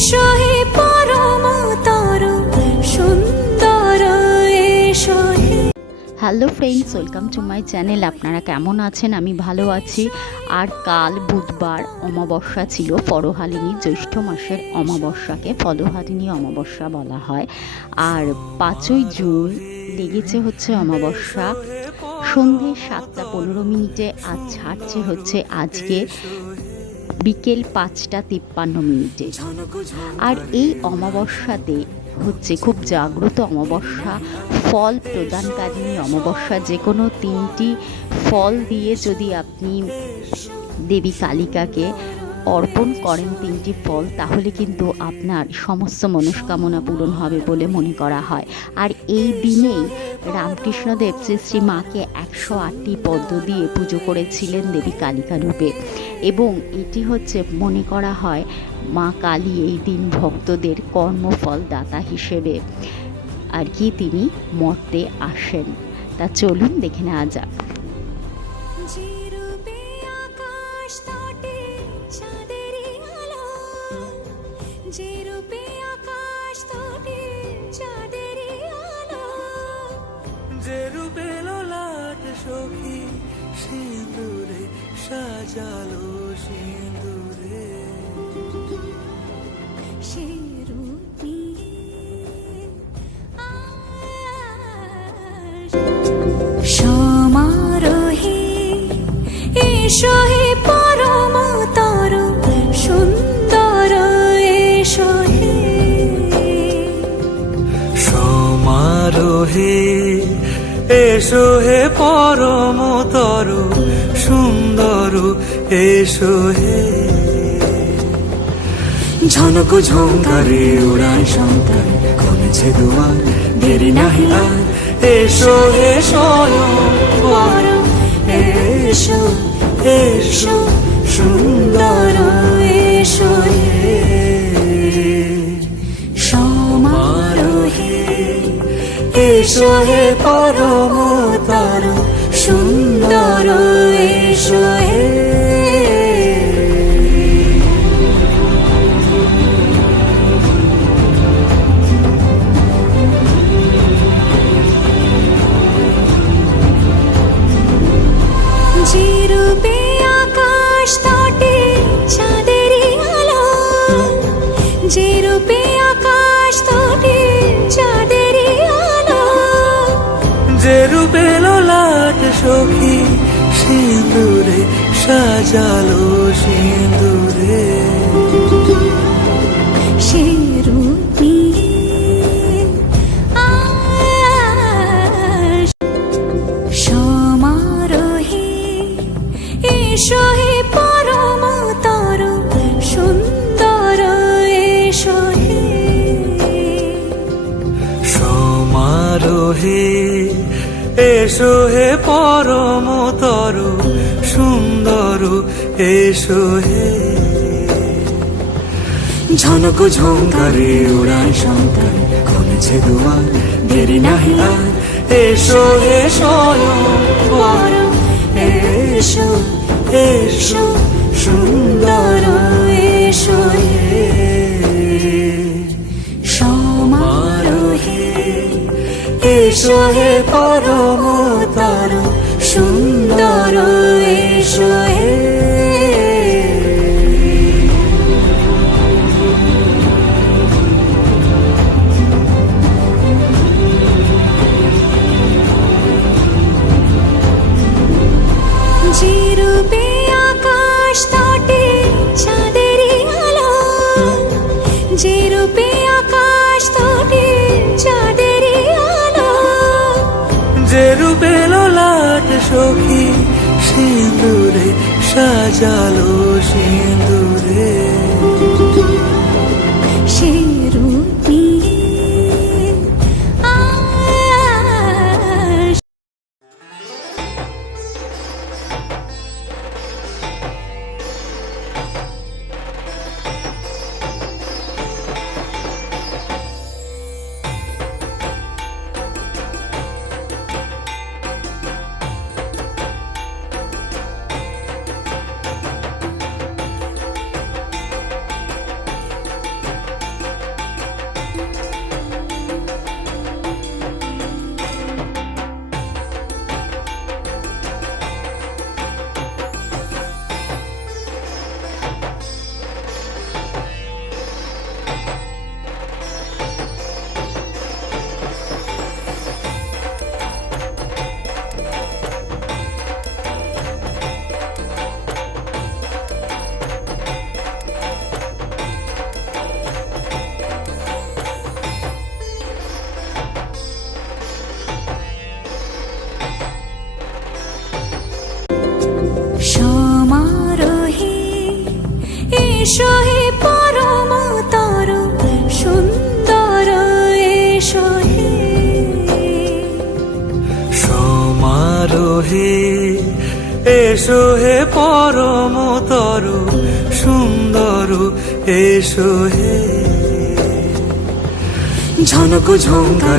এসো হে পরমতর সুন্দর এসো হে hello friends, welcome to my channel. আপনারা কেমন আছেন? আমি ভালো আছি। আর কাল বুধবার অমাবস্যা ছিল পরহালিনী জ্যৈষ্ঠ মাসের অমাবস্যাকে ফলহালিনী অমাবস্যা বলা হয়। আর পাঁচই জুন লেগেছে হচ্ছে অমাবস্যা। সন্ধে সাতটা পনেরো মিনিটে আজ ছাড়ছে হচ্ছে আজকে। বিকেল পাঁচটা তিপ্পান্ন মিনিটে। আর এই অমাবস্যাতে হচ্ছে খুব জাগ্রত অমাবস্যা, ফল প্রদানকারী অমাবস্যা, যে কোনো তিনটি ফল দিয়ে যদি আপনি দেবী কালিকাকে অর্পণ করেন তিনটি ফল, তাহলে কিন্তু আপনার সমস্ত মনস্কামনা পূরণ হবে বলে মনে করা হয়। আর এই দিনেই রামকৃষ্ণদেব শ্রী শ্রী মাকে একশো আটটি পদ্ম দিয়ে পুজো করেছিলেন দেবী কালিকা রূপে। এবং এটি হচ্ছে মনে করা হয় মা কালী এই দিন ভক্তদের কর্মফল দাতা হিসেবে। আর কি তিনি মর্তে আসেন। তা চলুন দেখে নেওয়া যাক। সাজালো সিঁদুরে সে রূপ। সমারোহে এসো হে পরমতর সুন্দর এসো হে সমারোহে এসো হে পরমতর সুন্দর এসো হে। ঝনক ঝঙ্কারে উড়ায় শঙ্কর খুলেছে দুয়ার, দেরি নাহি আর। এসো বর এসো এসো, সুন্দর এসো সমারোহে, এসো হে পরমতর সখী সিঁদুরে সাজালো সিঁদুরে পরমতর সুন্দর এসো হে। ঝনক ঝঙ্কারে উড়ায় শঙ্কর খুলেছে দুয়ার দেরি নাহি আর। এসো বর এসো এসো সুন্দর এসো সমারোহে এসো হে পরমতর যে রূপে লোলাট সখী সিঁদুরে সাজালো সিঁদুরে। এসো হে পরমতর সুন্দর এসো হে সমারোহে এসো হে পরমতর সুন্দর এসো হে ঝনক ঝঙ্কার